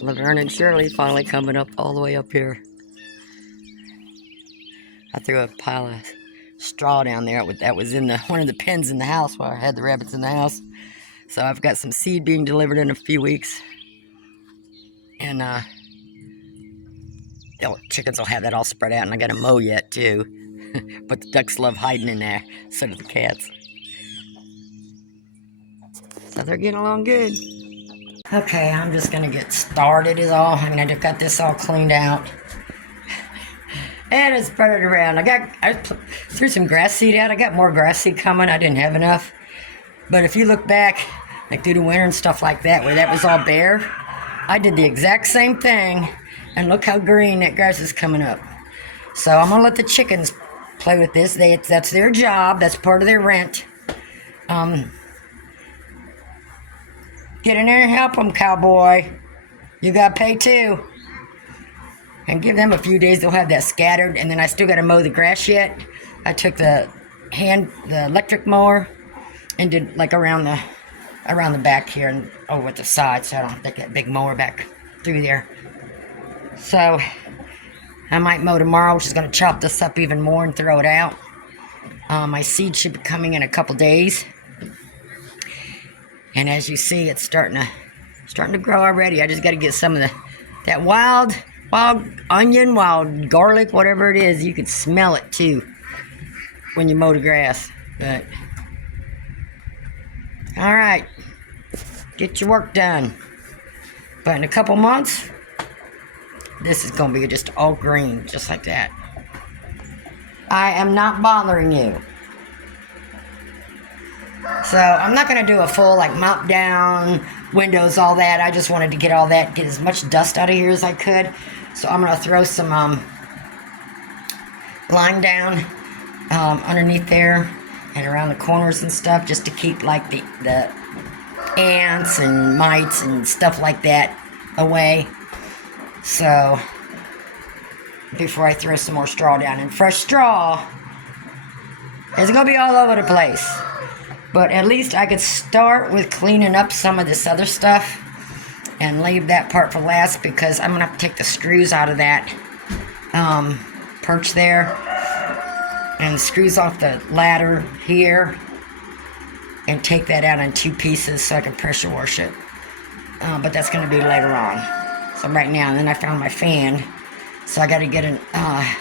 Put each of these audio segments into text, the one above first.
Laverne and Shirley finally coming up all the way up here. I threw a pile of straw down there that was in one of the pens in the house while I had the rabbits in the house. So I've got some seed being delivered in a few weeks. And chickens will have that all spread out, and I got to mow yet too. But the ducks love hiding in there, so do the cats. So they're getting along good. Okay, I'm just gonna get started is all. I mean, I just got this all cleaned out. And it's spread it around. I threw some grass seed out. I got more grass seed coming. I didn't have enough. But if you look back, like through the winter and stuff like that, where that was all bare, I did the exact same thing. And look how green that grass is coming up. So I'm gonna let the chickens play with this. That's their job. That's part of their rent. Get in there and help them, cowboy. You got to pay too. And give them a few days. They'll have that scattered. And then I still got to mow the grass yet. I took the electric mower and did like around the back here and over at the side, so I don't have to take that big mower back through there. So I might mow tomorrow, which is going to chop this up even more and throw it out. My seed should be coming in a couple days. And as you see, it's starting to grow already. I just got to get some of that wild onion, wild garlic, whatever it is. You can smell it too when you mow the grass. But all right, get your work done. But in a couple months, this is going to be just all green, just like that. I am not bothering you. So I'm not going to do a full like mop down, windows, all that. I just wanted to get all that, get as much dust out of here as I could. So I'm going to throw some lime down underneath there and around the corners and stuff, just to keep like the ants and mites and stuff like that away. So before I throw some more straw down, and fresh straw is going to be all over the place. But at least I could start with cleaning up some of this other stuff and leave that part for last, because I'm going to have to take the screws out of that perch there and the screws off the ladder here and take that out in 2 pieces so I can pressure wash it. But that's going to be later on. So right now, and then I found my fan, so I got to get a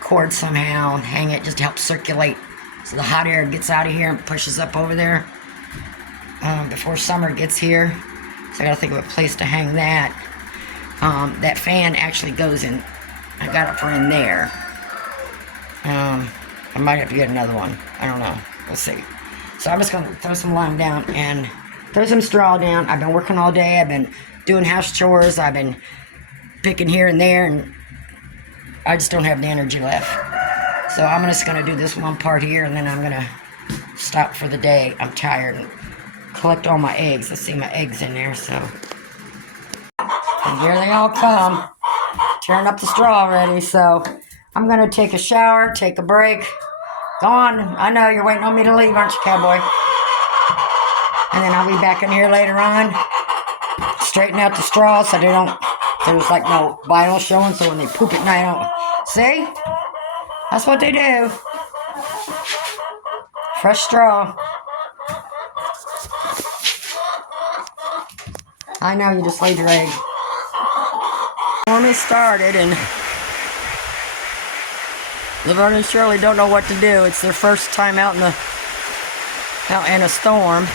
cord somehow and hang it just to help circulate, so the hot air gets out of here and pushes up over there before summer gets here. So I got to think of a place to hang that. That fan actually goes in. I got it for in there. I might have to get another one. I don't know. We'll see. So I'm just going to throw some lime down and throw some straw down. I've been working all day. I've been doing house chores. I've been picking here and there, and I just don't have the energy left. So I'm just going to do this one part here, and then I'm going to stop for the day. I'm tired, and collect all my eggs. I see my eggs in there, so. And here they all come. Tearing up the straw already, so I'm going to take a shower, take a break. Go on. I know you're waiting on me to leave, aren't you, cowboy? And then I'll be back in here later on. Straighten out the straw so there's like no vinyl showing, so when they poop at night, I don't. See? That's what they do. Fresh straw. I know, you just laid your egg. When we started, and Laverne and Shirley don't know what to do. It's their first time out in a storm.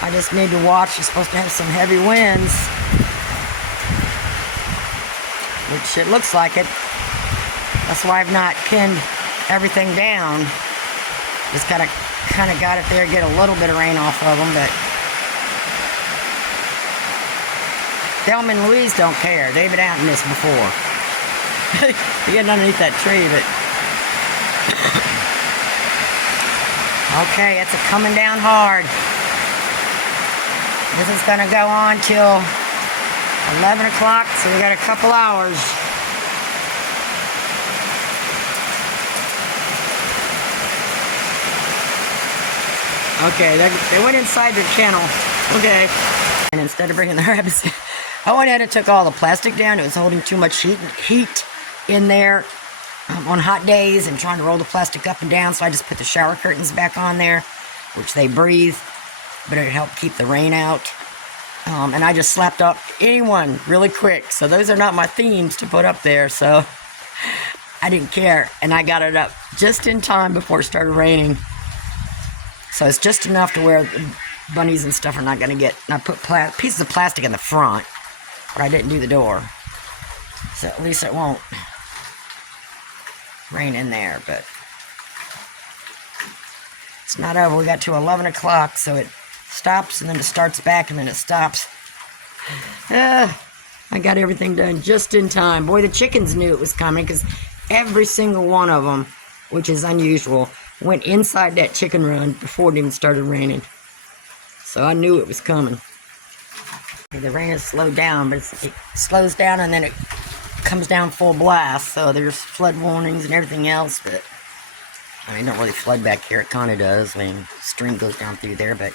I just need to watch. It's supposed to have some heavy winds, which it looks like it. That's why I've not pinned everything down. Just kind of got it there, get a little bit of rain off of them, but Thelma and Louise don't care. They've been out in this before. You're getting underneath that tree, but okay, it's coming down hard. This is going to go on till 11 o'clock, so we got a couple hours. Okay, they went inside their kennel. Okay. And instead of bringing the rabbits, I went ahead and took all the plastic down. It was holding too much heat in there on hot days and trying to roll the plastic up and down. So I just put the shower curtains back on there, which they breathe, but it helped keep the rain out. And I just slapped up anyone really quick. So those are not my themes to put up there. So I didn't care. And I got it up just in time before it started raining. So it's just enough to where the bunnies and stuff are not going to get. And I put pieces of plastic in the front, but I didn't do the door. So at least it won't rain in there. But it's not over. We got to 11 o'clock, so it stops and then it starts back and then it stops. I got everything done just in time. Boy, the chickens knew it was coming because every single one of them, which is unusual, went inside that chicken run before it even started raining. So I knew it was coming. The rain has slowed down, but it slows down and then it comes down full blast. So there's flood warnings and everything else, but I mean, it don't really flood back here. It kind of does. I mean, stream goes down through there, but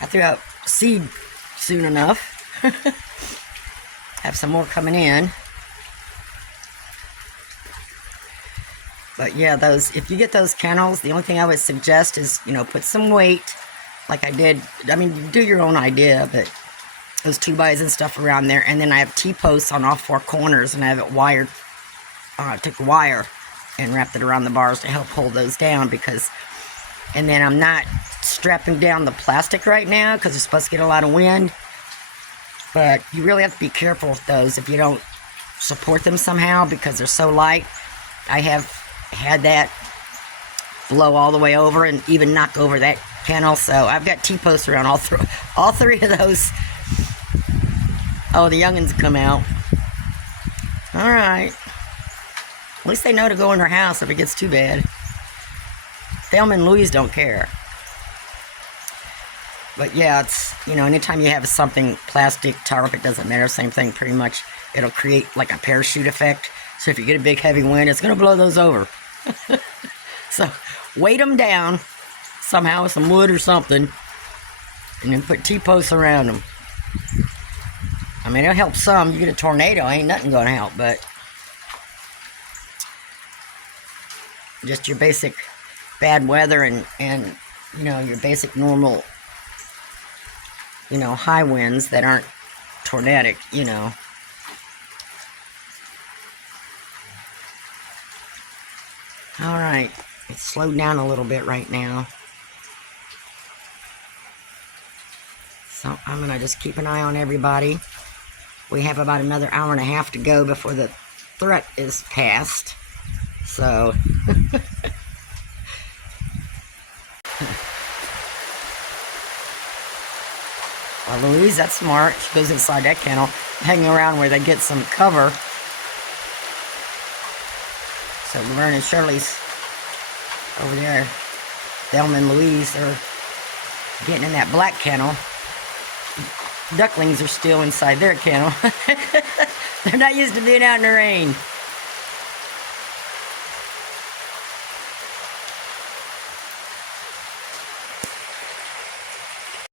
I threw out seed soon enough. Have some more coming in. But yeah, if you get those kennels, the only thing I would suggest is, put some weight, like I did. I mean, do your own idea, but those 2x and stuff around there. And then I have T-posts on all 4 corners, and I have it wired. I took wire and wrapped it around the bars to help hold those down and then I'm not strapping down the plastic right now because it's supposed to get a lot of wind. But you really have to be careful with those if you don't support them somehow because they're so light. I have had that blow all the way over and even knock over that kennel. So I've got T-posts around all 3 of those. Oh, the youngins come out. All right. At least they know to go in their house if it gets too bad. Thelma and Louise don't care. But yeah, it's, anytime you have something plastic, tarp, it doesn't matter, same thing pretty much. It'll create like a parachute effect. So if you get a big heavy wind, it's going to blow those over. So weight them down somehow with some wood or something. And then put T-posts around them. I mean, it'll help some. You get a tornado, ain't nothing going to help, but just your basic bad weather and your basic normal, high winds that aren't tornadic, All right, it's slowed down a little bit right now. So I'm going to just keep an eye on everybody. We have about another hour and a half to go before the threat is passed. So well, Louise, that's smart. She goes inside that kennel, hanging around where they get some cover. So Laverne and Shirley's over there. Thelma and Louise are getting in that black kennel. Ducklings are still inside their kennel. They're not used to being out in the rain.